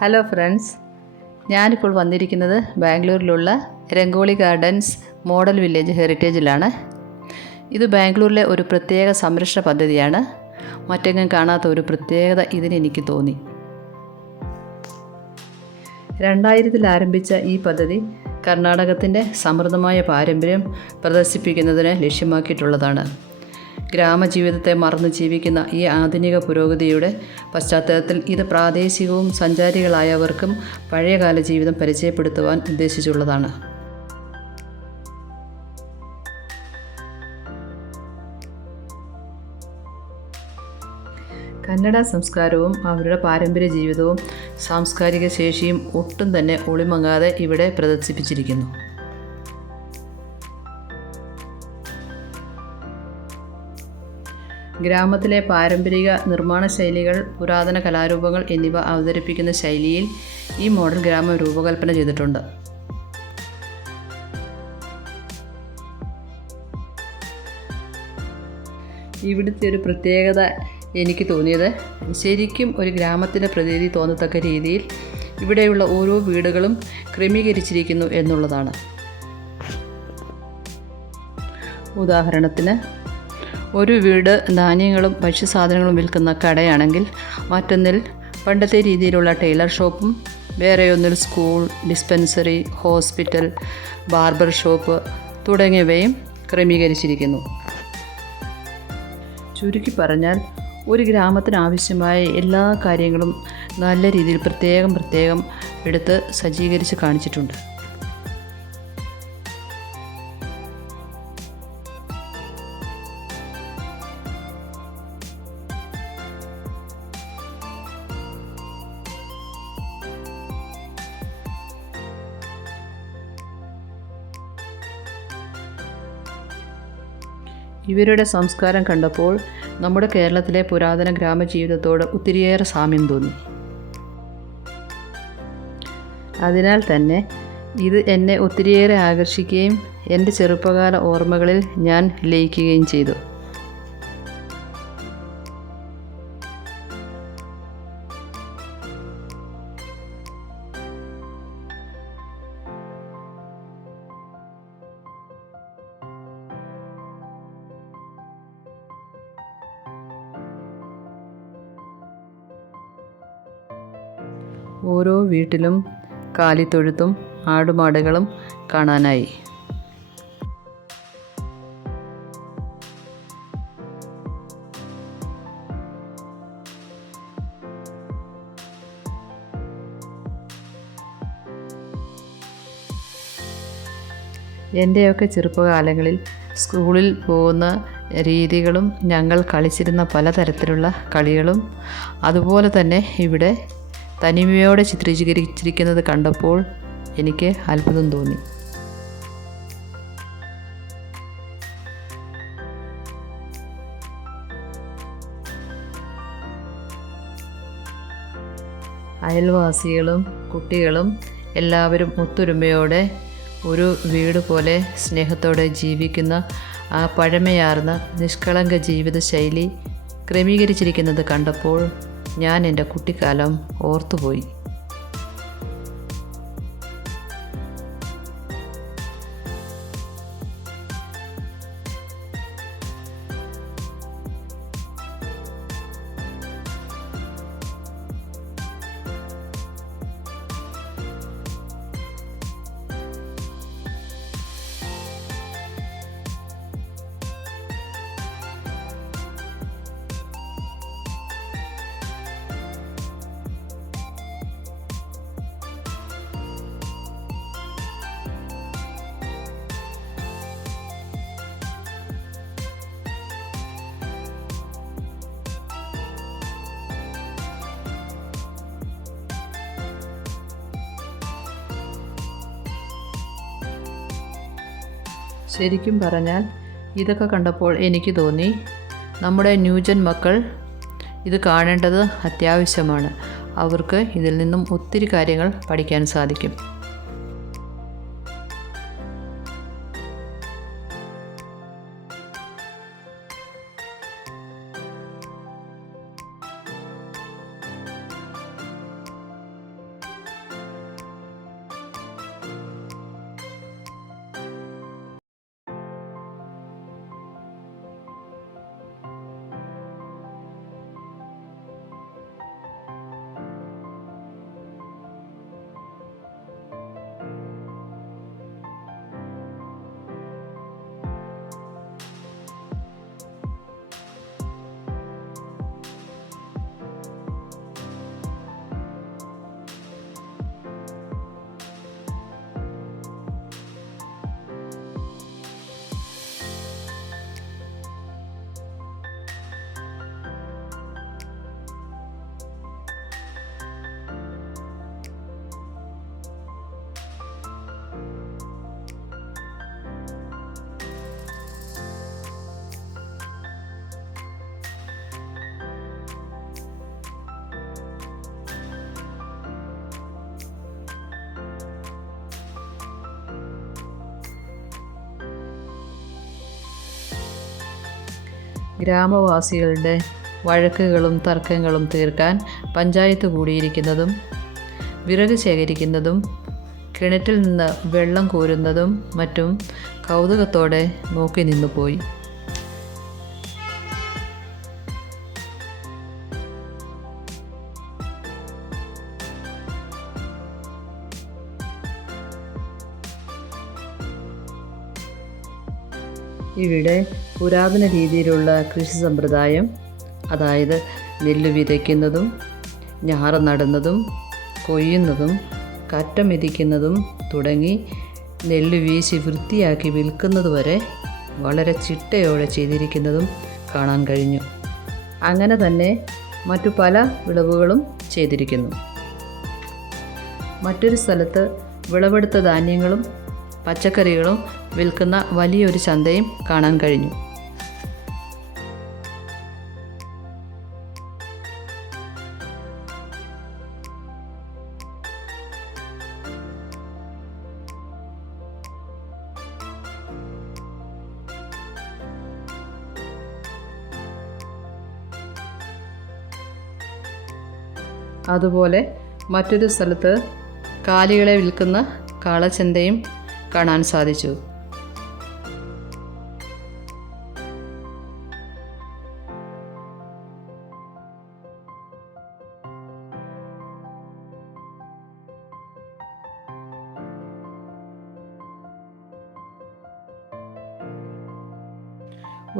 Hello friends, ഞാനിപ്പോൾ വന്നിരിക്കുന്നത് ബാംഗ്ലൂരിലുള്ള Rangoli gardens model village ഹെറിറ്റേജിലാണ്. ഇത് ബാംഗ്ലൂരിലെ ഒരു പ്രത്യേക സംരക്ഷണ പദ്ധതിയാണ്. മറ്റെങ്ങും കാണാത്ത ഒരു പ്രത്യേകത ഇതിനെനിക്ക് തോന്നി. 2000-ൽ ആരംഭിച്ച ഈ പദ്ധതി കർണാടകത്തിൻ്റെ സമൃദ്ധമായ പാരമ്പര്യം പ്രദർശിപ്പിക്കുന്നതിന് ലക്ഷ്യമാക്കിയിട്ടുള്ളതാണ്. ഗ്രാമജീവിതത്തെ മറന്ന് ജീവിക്കുന്ന ഈ ആധുനിക പുരോഗതിയുടെ പശ്ചാത്തലത്തിൽ ഇത് പ്രാദേശികവും സഞ്ചാരികളായവർക്കും പഴയകാല ജീവിതം പരിചയപ്പെടുത്തുവാൻ ഉദ്ദേശിച്ചുള്ളതാണ്. കന്നഡ സംസ്കാരവും അവരുടെ പാരമ്പര്യ ജീവിതവും സാംസ്കാരിക ശേഷിയും ഒട്ടും തന്നെ ഒളിമങ്ങാതെ ഇവിടെ പ്രദർശിപ്പിച്ചിരിക്കുന്നു. ഗ്രാമത്തിലെ പാരമ്പരിക നിർമ്മാണ ശൈലികൾ, പുരാതന കലാരൂപങ്ങൾ എന്നിവ അവതരിപ്പിക്കുന്ന ശൈലിയിൽ ഈ മോഡൽ ഗ്രാമം രൂപകൽപ്പന ചെയ്തിട്ടുണ്ട്. ഇവിടുത്തെ ഒരു പ്രത്യേകത എനിക്ക് തോന്നിയത്, ശരിക്കും ഒരു ഗ്രാമത്തിൻ്റെ പ്രതീതി തോന്നത്തക്ക രീതിയിൽ ഇവിടെയുള്ള ഓരോ വീടുകളും ക്രമീകരിച്ചിരിക്കുന്നു എന്നുള്ളതാണ്. ഉദാഹരണത്തിന്, ഒരു വീട് ധാന്യങ്ങളും ഭക്ഷ്യസാധനങ്ങളും വിൽക്കുന്ന കടയാണെങ്കിൽ മറ്റൊന്നിൽ പണ്ടത്തെ രീതിയിലുള്ള ടൈലർ ഷോപ്പും, വേറെയൊന്നിൽ school, dispensary, hospital, barber shop തുടങ്ങിയവയും ക്രമീകരിച്ചിരിക്കുന്നു. ചുരുക്കി പറഞ്ഞാൽ, ഒരു ഗ്രാമത്തിന് ആവശ്യമായ എല്ലാ കാര്യങ്ങളും നല്ല രീതിയിൽ പ്രത്യേകം എടുത്ത് സജ്ജീകരിച്ച് കാണിച്ചിട്ടുണ്ട്. ഇവരുടെ സംസ്കാരം കണ്ടപ്പോൾ നമ്മുടെ കേരളത്തിലെ പുരാതന ഗ്രാമജീവിതത്തോട് ഒത്തിരിയേറെ സാമ്യം തോന്നി. അതിനാൽ തന്നെ ഇത് എന്നെ ഒത്തിരിയേറെ ആകർഷിക്കുകയും എൻ്റെ ചെറുപ്പകാല ഓർമ്മകളിൽ ഞാൻ ലയിക്കുകയും ചെയ്തു. ഓരോ വീട്ടിലും കാലിത്തൊഴുത്തും ആടുമാടുകളും കാണാനായി. എൻ്റെയൊക്കെ ചെറുപ്പകാലങ്ങളിൽ സ്കൂളിൽ പോകുന്ന രീതികളും ഞങ്ങൾ കളിച്ചിരുന്ന പലതരത്തിലുള്ള കളികളും അതുപോലെ തന്നെ ഇവിടെ തനിമയോടെ ചിത്രീകരിച്ചിരിക്കുന്നത് കണ്ടപ്പോൾ എനിക്ക് അത്ഭുതം തോന്നി. അയൽവാസികളും കുട്ടികളും എല്ലാവരും ഒത്തൊരുമയോടെ ഒരു വീട് പോലെ സ്നേഹത്തോടെ ജീവിക്കുന്ന ആ പഴമയാർന്ന നിഷ്കളങ്ക ജീവിതശൈലി ക്രമീകരിച്ചിരിക്കുന്നത് കണ്ടപ്പോൾ ഞാൻ എൻ്റെ കുട്ടിക്കാലം ഓർത്തുപോയി. ശരിക്കും പറഞ്ഞാൽ ഇതൊക്കെ കണ്ടപ്പോൾ എനിക്ക് തോന്നി, നമ്മുടെ ന്യൂജൻ മക്കൾ ഇത് കാണേണ്ടത് അത്യാവശ്യമാണ്. അവർക്ക് ഇതിൽ നിന്നും ഒത്തിരി കാര്യങ്ങൾ പഠിക്കാൻ സാധിക്കും. ഗ്രാമവാസികളുടെ വഴക്കുകളും തർക്കങ്ങളും തീർക്കാൻ പഞ്ചായത്ത് കൂടിയിരിക്കുന്നതും വിറക് ശേഖരിക്കുന്നതും കിണറ്റിൽ നിന്ന് വെള്ളം കോരുന്നതും മറ്റും കൗതുകത്തോടെ നോക്കി നിന്നുപോയി. ഇവിടെ പുരാതന രീതിയിലുള്ള കൃഷി സമ്പ്രദായം, അതായത് നെല്ല് വിതയ്ക്കുന്നതും ഞാറ് നടുന്നതും കൊയ്യുന്നതും കറ്റ മെതിക്കുന്നതും തുടങ്ങി നെല്ല് വീശി വൃത്തിയാക്കി വിൽക്കുന്നതുവരെ വളരെ ചിട്ടയോടെ ചെയ്തിരിക്കുന്നതും കാണാൻ കഴിഞ്ഞു. അങ്ങനെ തന്നെ മറ്റു പല വിളവുകളും ചെയ്തിരിക്കുന്നു. മറ്റൊരു സ്ഥലത്ത് വിളവെടുത്ത ധാന്യങ്ങളും പച്ചക്കറികളും വിൽക്കുന്ന വലിയൊരു ചന്തയും കാണാൻ കഴിഞ്ഞു. അതുപോലെ മറ്റൊരു സ്ഥലത്ത് കാലികളെ വിൽക്കുന്ന കാളച്ചന്തയും കാണാൻ സാധിച്ചു.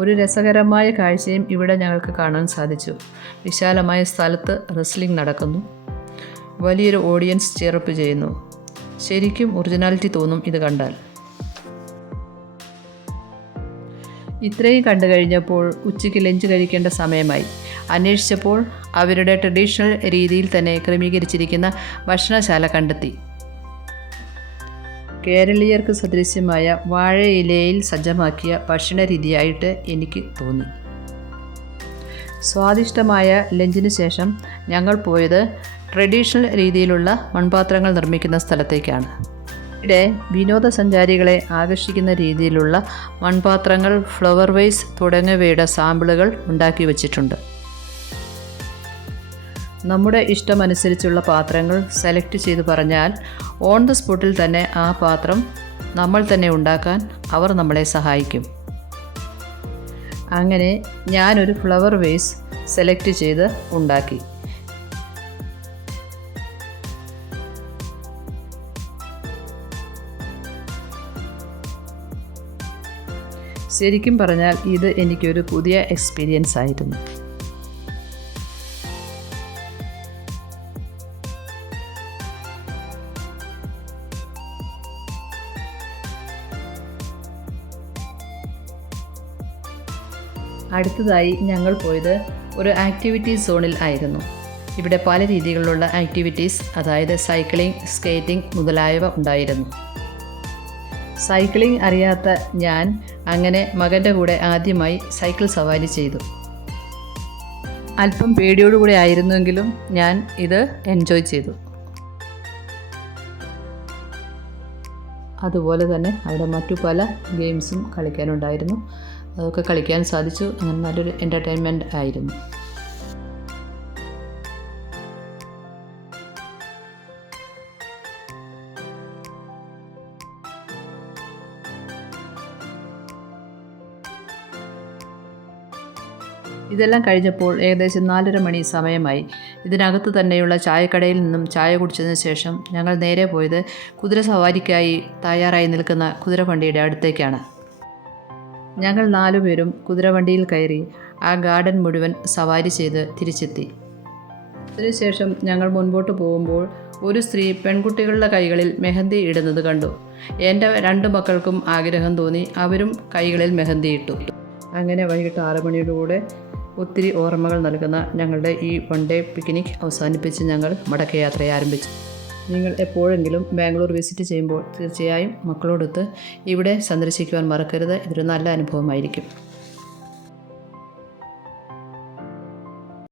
ഒരു രസകരമായ കാഴ്ചയും ഇവിടെ ഞങ്ങൾക്ക് കാണാൻ സാധിച്ചു. വിശാലമായ സ്ഥലത്ത് റെസ്ലിംഗ് നടക്കുന്നു. വലിയൊരു ഓഡിയൻസ് ചെയറപ്പ് ചെയ്യുന്നു. ശരിക്കും ഒറിജിനാലിറ്റി തോന്നും ഇത് കണ്ടാൽ. ഇത്രയും കണ്ടു കഴിഞ്ഞപ്പോൾ ഉച്ചയ്ക്ക് ലഞ്ച് കഴിക്കേണ്ട സമയമായി. അന്വേഷിച്ചപ്പോൾ അവരുടെ ട്രഡീഷണൽ രീതിയിൽ തന്നെ ക്രമീകരിച്ചിരിക്കുന്ന ഭക്ഷണശാല കണ്ടെത്തി. കേരളീയർക്ക് സദൃശ്യമായ വാഴയിലയിൽ സജ്ജമാക്കിയ ഭക്ഷണ രീതിയായിട്ട് എനിക്ക് തോന്നി. സ്വാദിഷ്ടമായ ലഞ്ചിന് ശേഷം ഞങ്ങൾ പോയത് ട്രഡീഷണൽ രീതിയിലുള്ള മൺപാത്രങ്ങൾ നിർമ്മിക്കുന്ന സ്ഥലത്തേക്കാണ്. ഇവിടെ വിനോദസഞ്ചാരികളെ ആകർഷിക്കുന്ന രീതിയിലുള്ള മൺപാത്രങ്ങൾ, ഫ്ലവർ വേസ് തുടങ്ങിയവയുടെ സാമ്പിളുകൾ ഉണ്ടാക്കി വച്ചിട്ടുണ്ട്. നമ്മുടെ ഇഷ്ടമനുസരിച്ചുള്ള പാത്രങ്ങൾ സെലക്ട് ചെയ്ത് പറഞ്ഞാൽ ഓൺ ദ സ്പോട്ടിൽ തന്നെ ആ പാത്രം നമ്മൾ തന്നെ ഉണ്ടാക്കാൻ അവർ നമ്മളെ സഹായിക്കും. അങ്ങനെ ഞാനൊരു ഫ്ലവർ വേസ് സെലക്ട് ചെയ്ത് ഉണ്ടാക്കി. ശരിക്കും പറഞ്ഞാൽ ഇത് എനിക്കൊരു പുതിയ എക്സ്പീരിയൻസ് ആയിരുന്നു. അടുത്തതായി ഞങ്ങൾ പോയത് ഒരു ആക്ടിവിറ്റീസ് സോണിൽ ആയിരുന്നു. ഇവിടെ പല രീതികളിലുള്ള ആക്ടിവിറ്റീസ്, അതായത് സൈക്ലിംഗ്, സ്കേറ്റിംഗ് മുതലായവ ഉണ്ടായിരുന്നു. സൈക്ലിംഗ് അറിയാത്ത ഞാൻ അങ്ങനെ മകൻ്റെ കൂടെ ആദ്യമായി സൈക്കിൾ സവാരി ചെയ്തു. അല്പം പേടിയോടുകൂടി ആയിരുന്നുവെങ്കിലും ഞാൻ ഇത് എൻജോയ് ചെയ്തു. അതുപോലെ തന്നെ അവിടെ മറ്റു പല ഗെയിംസും കളിക്കാനുണ്ടായിരുന്നു. അതൊക്കെ കളിക്കാൻ സാധിച്ചു. അങ്ങനെ നല്ലൊരു എൻ്റർടൈൻമെൻറ്റ് ആയിരുന്നു. ഇതെല്ലാം കഴിഞ്ഞപ്പോൾ ഏകദേശം 4:30 മണി സമയമായി. ഇതിനകത്ത് തന്നെയുള്ള ചായക്കടയിൽ നിന്നും ചായ കുടിച്ചതിന് ശേഷം ഞങ്ങൾ നേരെ പോയത് കുതിര സവാരിക്കായി തയ്യാറായി നിൽക്കുന്ന കുതിരവണ്ടിയുടെ അടുത്തേക്കാണ്. ഞങ്ങൾ 4 പേരും കുതിരവണ്ടിയിൽ കയറി ആ ഗാർഡൻ മുഴുവൻ സവാരി ചെയ്ത് തിരിച്ചെത്തി. അതിനുശേഷം ഞങ്ങൾ മുൻപോട്ട് പോകുമ്പോൾ ഒരു സ്ത്രീ പെൺകുട്ടികളുടെ കൈകളിൽ മെഹന്തി ഇടുന്നത് കണ്ടു. എൻ്റെ 2 മക്കൾക്കും ആഗ്രഹം തോന്നി. അവരും കൈകളിൽ മെഹന്തി ഇട്ടു. അങ്ങനെ വൈകിട്ട് 6 മണിയോടുകൂടെ ഒത്തിരി ഓർമ്മകൾ നൽകുന്ന ഞങ്ങളുടെ ഈ വൺ ഡേ പിക്നിക് അവസാനിപ്പിച്ച് ഞങ്ങൾ മടക്കയാത്രയെ ആരംഭിച്ചു. നിങ്ങൾ എപ്പോഴെങ്കിലും ബാംഗ്ലൂർ വിസിറ്റ് ചെയ്യുമ്പോൾ തീർച്ചയായും മക്കളോടൊത്ത് ഇവിടെ സന്ദർശിക്കുവാൻ മറക്കരുത്. ഇതൊരു നല്ല അനുഭവമായിരിക്കും.